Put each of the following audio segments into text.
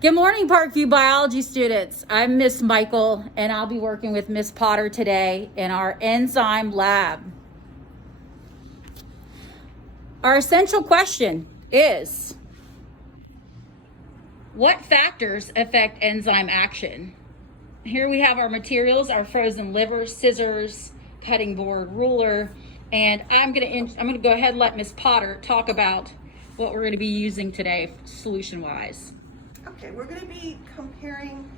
Good morning, Parkview biology students. I'm Miss Michael, and I'll be working with Miss Potter today in our enzyme lab. Our essential question is, what factors affect enzyme action? Here we have our materials, our frozen liver, scissors, cutting board, ruler, and I'm gonna go ahead and let Miss Potter talk about what we're gonna be using today solution-wise. Okay, we're going to be comparing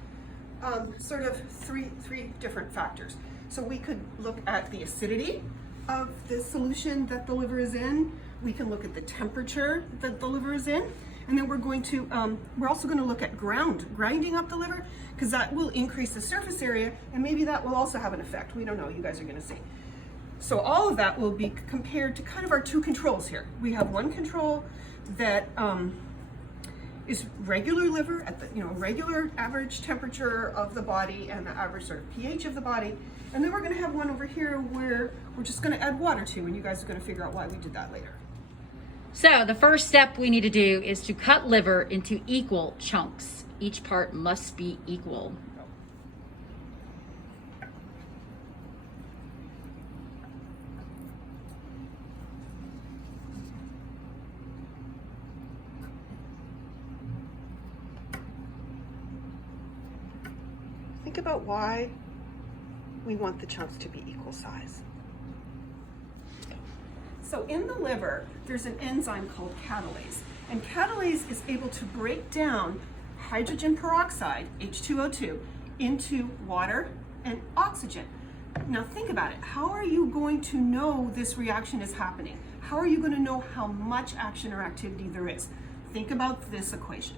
sort of three different factors. So we could look at the acidity of the solution that the liver is in. We can look at the temperature that the liver is in. And then we're also going to look at grinding up the liver, because that will increase the surface area, and maybe that will also have an effect. We don't know, you guys are going to see. So all of that will be compared to kind of our two controls here. We have one control that is regular liver at the regular average temperature of the body and the average sort of pH of the body. And then we're going to have one over here where we're just going to add water to, and you guys are going to figure out why we did that later. So the first step we need to do is to cut liver into equal chunks. Each part must be equal. Think about why we want the chunks to be equal size. So in the liver, there's an enzyme called catalase, and catalase is able to break down hydrogen peroxide, H2O2, into water and oxygen. Now think about it. How are you going to know this reaction is happening? How are you going to know how much action or activity there is? Think about this equation.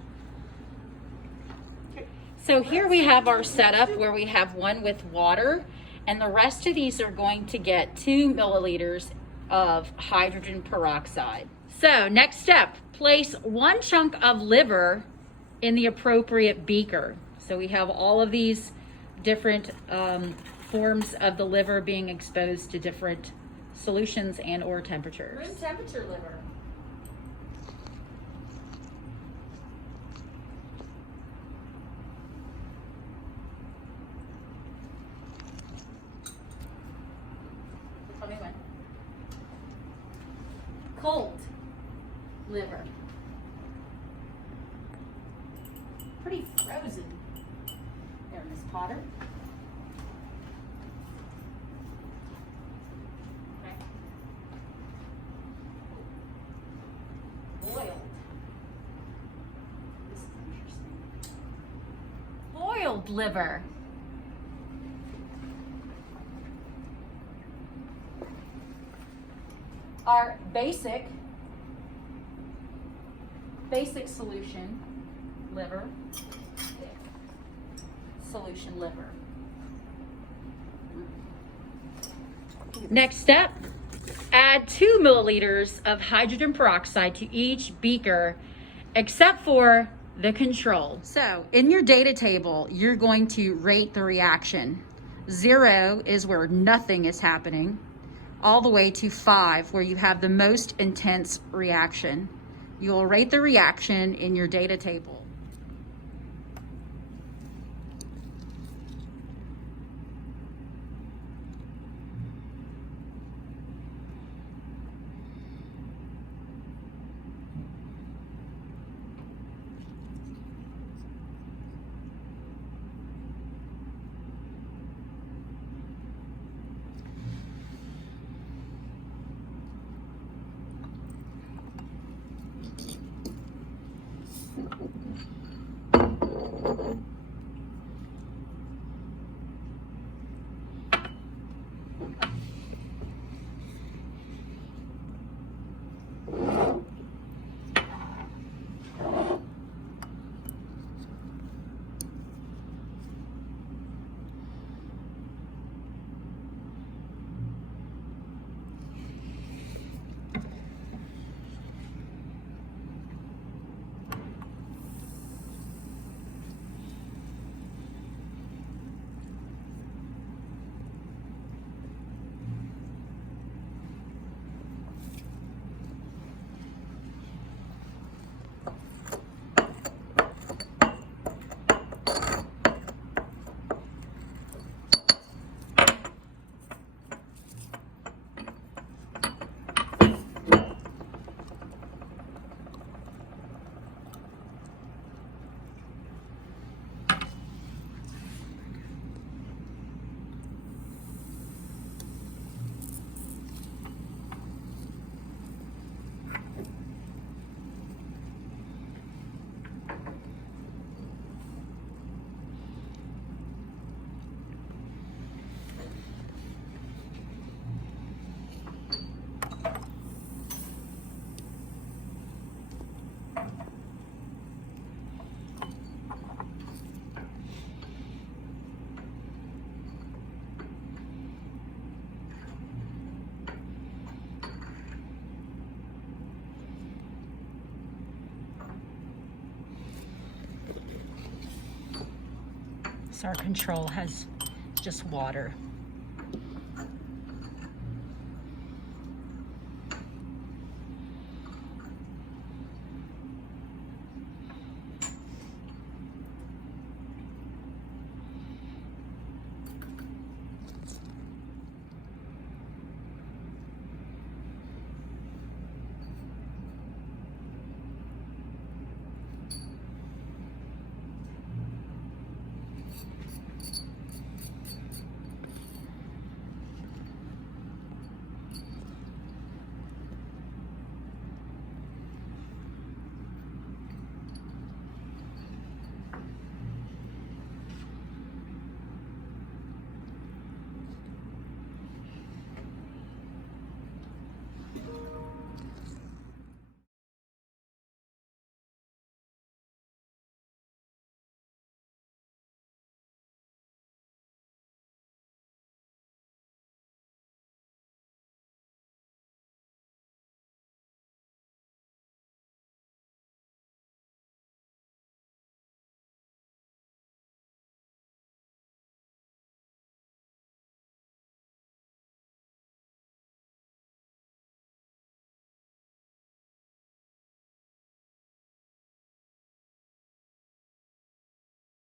So here we have our setup where we have one with water, and the rest of these are going to get 2 milliliters of hydrogen peroxide. So next step, place 1 chunk of liver in the appropriate beaker. So we have all of these different forms of the liver being exposed to different solutions and or temperatures. Room temperature liver. Tell me when. Cold liver. Pretty frozen. There, Miss Potter. Okay. Boiled. This is interesting. Boiled liver. Our basic solution liver, Next step, add 2 milliliters of hydrogen peroxide to each beaker except for the control. So in your data table, you're going to rate the reaction. 0 is where nothing is happening, all the way to 5 where you have the most intense reaction. You will rate the reaction in your data table. Our control has just water.